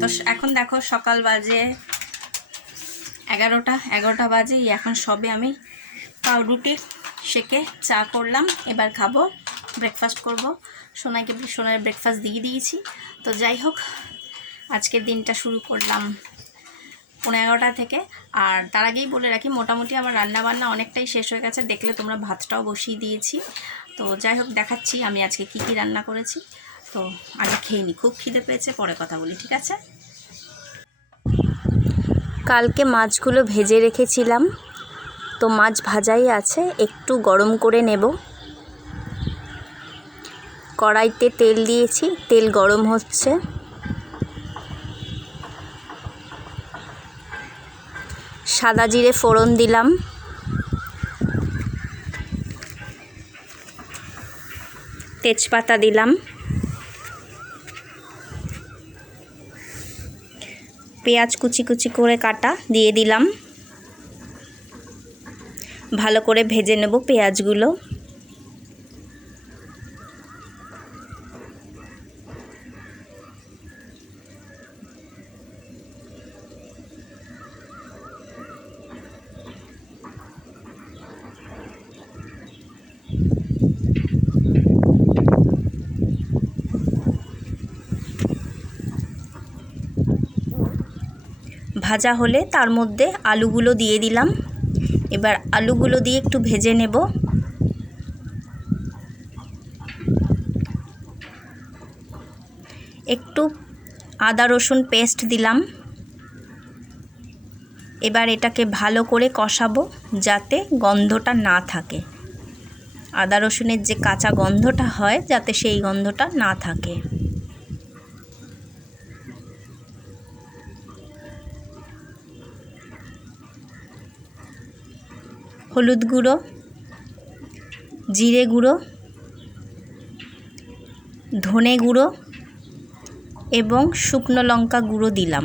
তো এখন দেখো সকাল বাজে 11টা বাজে। এখন সবে আমি পাউরুটি সেকে চা করলাম, এবার খাবো, ব্রেকফাস্ট করব। সোনার ব্রেকফাস্ট দিয়ে দিয়েছি। তো যাই হোক, আজকের দিনটা শুরু করলাম 11:30 থেকে। আর তার আগেই বলে রাখি, মোটামুটি আমার রান্নাবান্না অনেকটাই শেষ হয়ে গেছে। দেখলে তোমরা ভাতটাও বসিয়ে দিয়েছি। তো যাই হোক, দেখাচ্ছি আমি আজকে কি রান্না করেছি। তো আগে খেয়ে নিই, খুব খিদে পেয়েছে, পরে কথা বলি, ঠিক আছে? কালকে মাছগুলো ভেজে রেখেছিলাম, তো মাছ ভাজাই আছে, একটু গরম করে নেব। কড়াইতে তেল দিয়েছি, তেল গরম হচ্ছে। সাদা জিরে ফোড়ন দিলাম, তেজপাতা দিলাম, পেঁয়াজ কুচি কুচি করে কাটা দিয়ে দিলাম। ভালো করে ভেজে নেব পেঁয়াজগুলো। ভাজা হলে তার মধ্যে আলুগুলো দিয়ে দিলাম। এবার আলুগুলো দিয়ে একটু ভেজে নেব। একটু আদা রসুন পেস্ট দিলাম। এবার এটাকে ভালো করে কষাবো, যাতে গন্ধটা না থাকে। আদা রসুনের যে কাঁচা গন্ধটা হয়, যাতে সেই গন্ধটা না থাকে। হলুদ গুঁড়ো, জিরে গুঁড়ো, ধনে গুঁড়ো এবং শুকনো লঙ্কা গুঁড়ো দিলাম।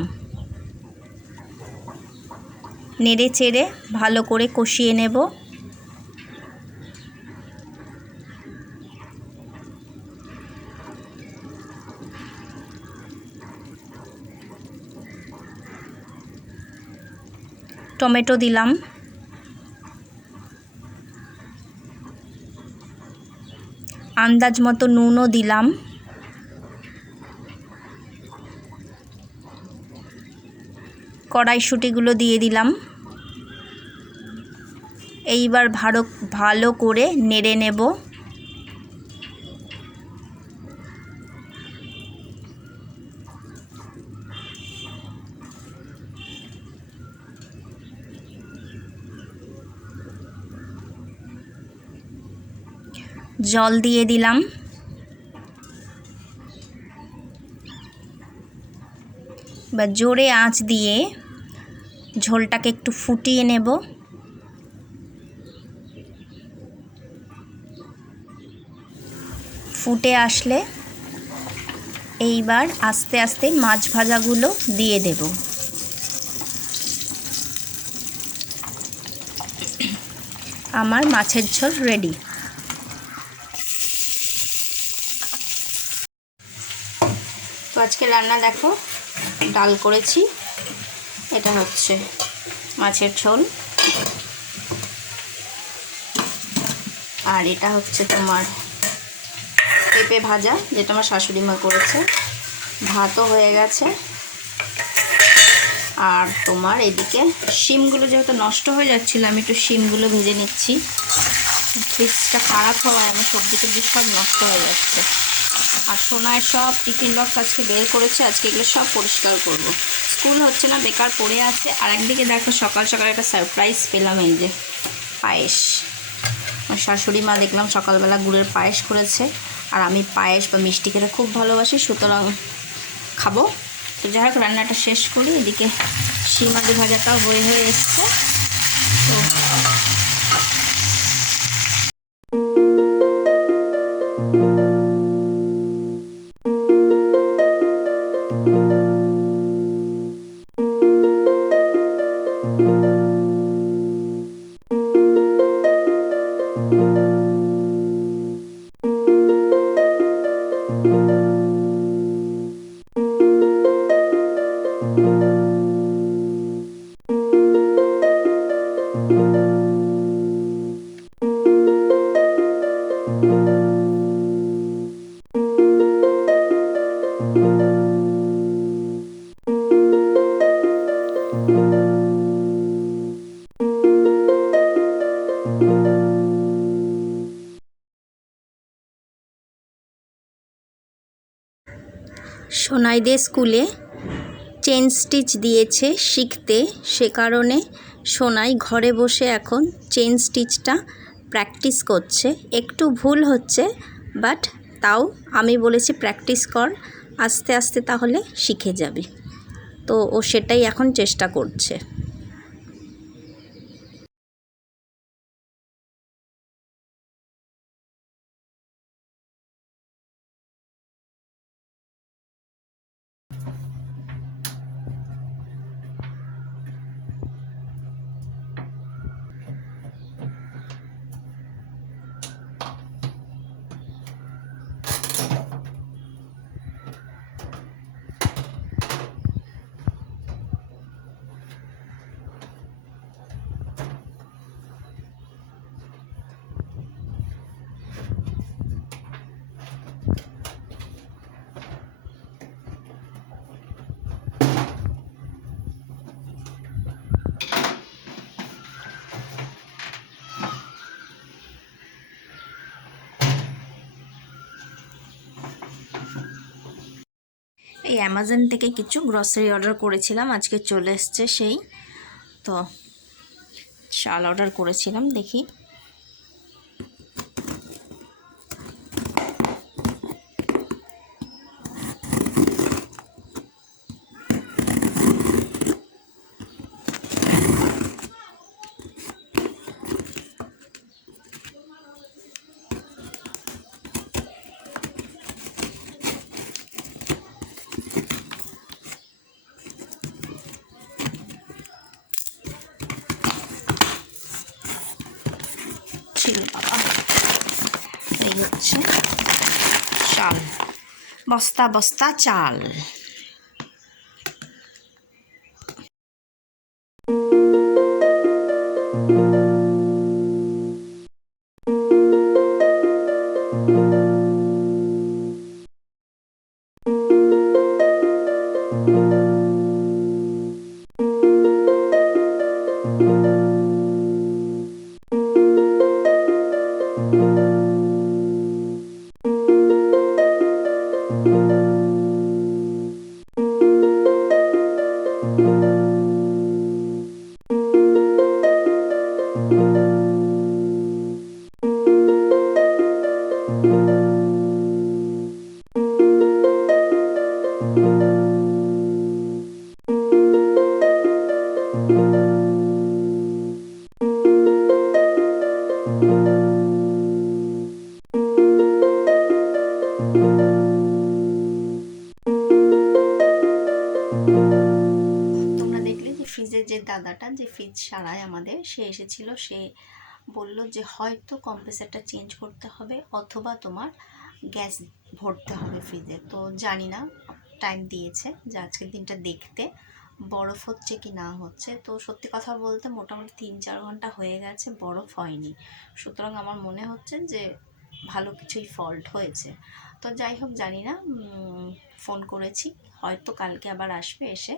নেড়ে চেড়ে ভালো করে কষিয়ে নেব। টমেটো দিলাম, আন্দাজ মতো নুনও দিলাম। কড়াইশুঁটিগুলো দিয়ে দিলাম। এইবার ভালো করে নেড়ে নেব। জল দিয়ে দিলাম। বা জোরে আঁচ দিয়ে ঝোলটাকে একটু ফুটিয়ে নেব। ফুটে আসলে এইবার আস্তে আস্তে মাছ ভাজাগুলো দিয়ে দেব। আমার মাছের ঝোল রেডি। তো আজকে রান্না দেখো, ডাল করেছি, এটা হচ্ছে মাছের ঝোল, আর এটা হচ্ছে তোমার পেঁপে ভাজা, যেটা আমার শাশুড়ি মা করেছে। ভাতও হয়ে গেছে। আর তোমার এদিকে শিমগুলো যেহেতু নষ্ট হয়ে যাচ্ছিলো, আমি একটু শিমগুলো ভেজে নিচ্ছি। ফ্রিজটা খারাপ হওয়ায় আমার সবজি টবজি সব নষ্ট হয়ে যাচ্ছে। আর সোনায় সব টিফিন বক্স আজকে বের করেছে, আজকে এগুলো সব পরিষ্কার করব। স্কুল হচ্ছে না, বেকার পড়ে আছে। আর একদিকে দেখো, সকাল সকাল একটা সারপ্রাইজ পেলাম, এই যে পায়েস। আমার শাশুড়ি মা দেখলাম সকালবেলা গুড়ের পায়েস করেছে। আর আমি পায়েস বা মিষ্টি খেতে খুব ভালোবাসি, সুতরাং খাবো। তো যাই হোক, রান্নাটা শেষ করি। এদিকে শিম আলু ভাজাটাও হয়ে এসছে। তো সোনাইদের স্কুলে চেন স্টিচ দিয়েছে শিখতে, সে কারণে সোনাই ঘরে বসে এখন চেন স্টিচটা প্র্যাকটিস করছে। একটু ভুল হচ্ছে, বাট তাও আমি বলেছি প্র্যাকটিস কর, আস্তে আস্তে তাহলে শিখে যাবি। তো ও সেটাই এখন চেষ্টা করছে। এই অ্যামাজন থেকে কিছু গ্রসারি অর্ডার করেছিলাম, আজকে চলে এসছে সেই। তো চাল অর্ডার করেছিলাম, দেখি। ছিল বাবা, এই হচ্ছে চাল, বস্তা বস্তা চাল। তোমরা দেখলে যে ফ্রিজের যে দাদাটা, যে ফ্রিজ সারায় আমাদের, সে এসেছিল। সে বলল যে হয়তো কম্প্রেসারটা চেঞ্জ করতে হবে, অথবা তোমার গ্যাস ভরতে হবে ফ্রিজে। তো জানি না, টাইম দিয়েছে যে আজকের দিনটা দেখতে বরফ হচ্ছে কি না হচ্ছে। তো সত্যি কথা বলতে মোটামুটি 3-4 ঘন্টা হয়ে গেছে, বরফ হয়নি। সুতরাং আমার মনে হচ্ছে যে ভালো কিছুই ফল্ট হয়েছে। তো যাই হোক, জানি না, ফোন করেছি, হয়তো কালকে আবার আসবে, এসে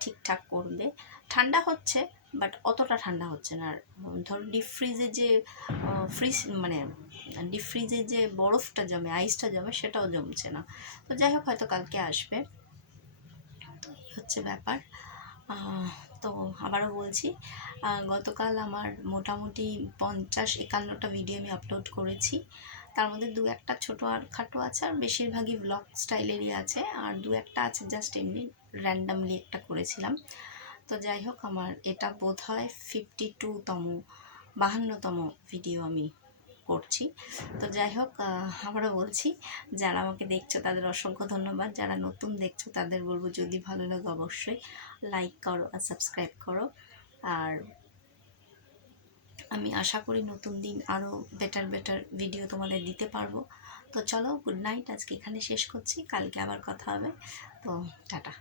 ঠিকঠাক করবে। ঠান্ডা হচ্ছে, বাট অতটা ঠান্ডা হচ্ছে না। আর ধরো ডিপ ফ্রিজে যে মানে ডিপ ফ্রিজে যে বরফটা জমে, আইসটা জমে, সেটাও জমছে না। তো যাই হোক, হয়তো কালকে আসবে। তো এই হচ্ছে ব্যাপার। তো আবারও বলছি, গতকাল আমার মোটামুটি 50-51টা ভিডিও আমি আপলোড করেছি। তার মধ্যে 2-1টা ছোটো আর খাটো আছে, আর বেশিরভাগই ব্লগ স্টাইলেরই আছে, আর 2-1টা আছে জাস্ট এমনি র্যান্ডামলি একটা করেছিলাম। তো যাই হোক, আমার এটা বোধ হয় 52তম ভিডিও আমি করছি। তো যাই হোক, আবারও বলছি, যারা আমাকে দেখছো তাদের অসংখ্য ধন্যবাদ। যারা নতুন দেখছো তাদের বলবো, যদি ভালো লাগে অবশ্যই লাইক করো আর সাবস্ক্রাইব করো। আর আমি আশা করি নতুন দিন আরও বেটার ভিডিও তোমাদের দিতে পারবো। তো চলো, গুড নাইট, আজকে এখানে শেষ করছি, কালকে আবার কথা হবে। তো টাটা।